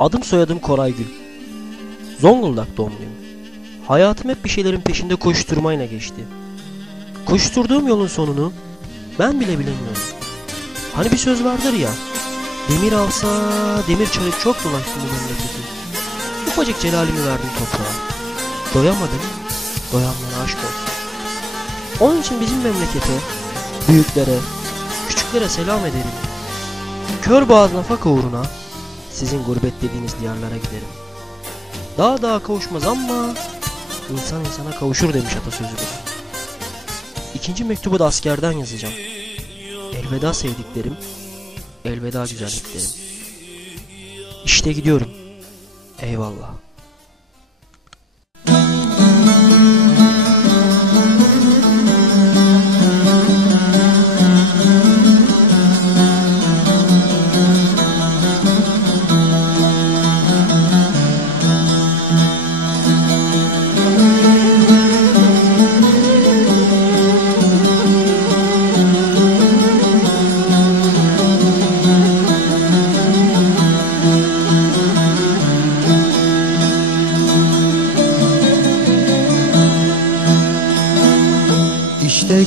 Adım soyadım Koray Gül. Zonguldak doğumluyum. Hayatım hep bir şeylerin peşinde koşturmayla geçti. Koşturduğum yolun sonunu ben bile bilemiyorum. Hani bir söz vardır ya. Demir alsa demir çalıp çok dolaştım bu memleketi. Ufacık celalimi verdim toprağa. Doyamadım, doyanlara aşk olsun. Onun için bizim memlekete, büyüklere, küçüklere selam ederim. Kör boğaz nafaka uğruna sizin gurbet dediğiniz diyarlara giderim. Daha daha kavuşmaz ama insan insana kavuşur demiş atasözümüz. İkinci mektubu da askerden yazacağım. Elveda sevdiklerim, elveda güzelliklerim. İşte gidiyorum. Eyvallah.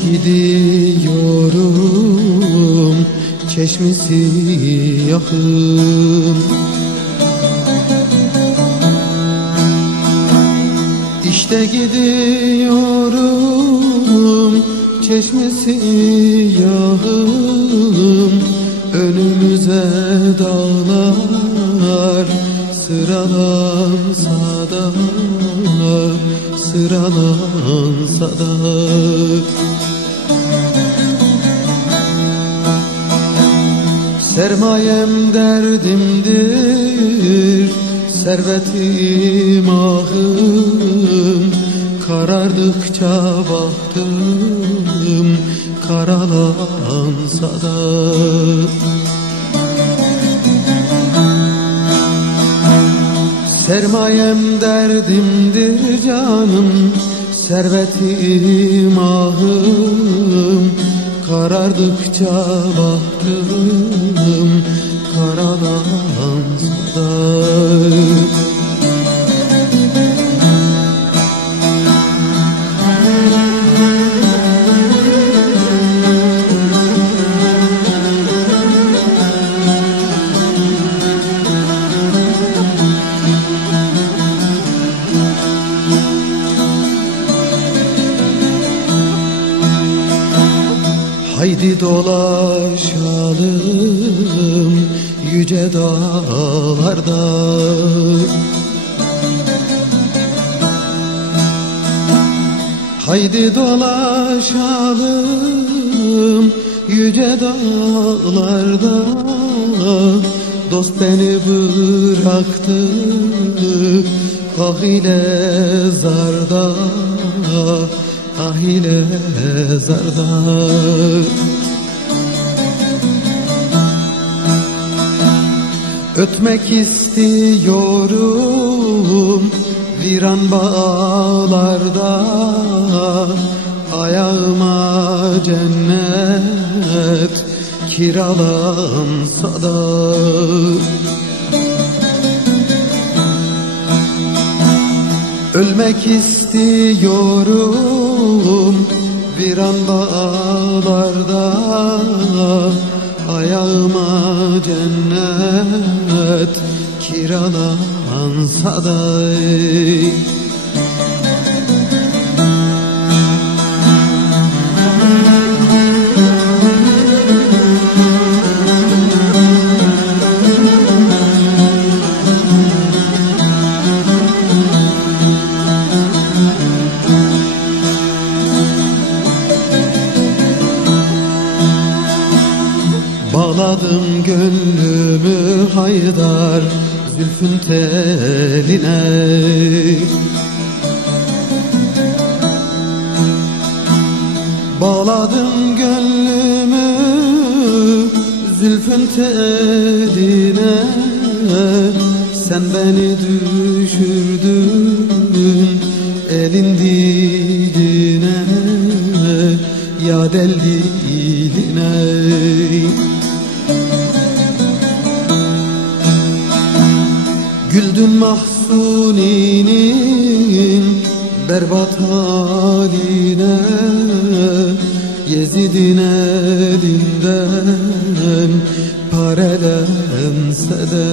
Gidiyorum çeşmesi yakın. İşte gidiyorum çeşmesi yakın. Önümüze dağlar sıralansa da sıralansa da Sermayem derdimdir Servetim ahım. Karardıkça baktım Karalansa da. Sermayem derdimdir canım Servetim ahım Karardıkça baktım Karalansa da Haydi dolaşalım yüce dağlarda. Haydi dolaşalım yüce dağlarda. Dost beni bıraktı ah ile zarda ile zarda Ötmek istiyorum viran bağlarda Ayağıma cennet kiralansa da Ölmek istiyorum viran bağlarda Ayağıma cennet kiralansa da ey. Bağladım gönlümü haydar zülfün teline. Bağladım gönlümü zülfün teline. Sen beni düşürdün elin diline Ya del Güldün Mahsuni'nin berbat haline Yezid'in elinden parelense de.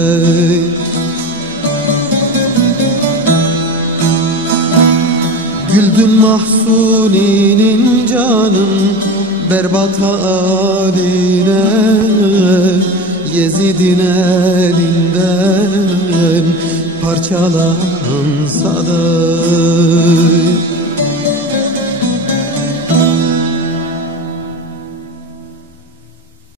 Güldün Mahsuni'nin canın berbat haline Yezid'in elinden parçalansa da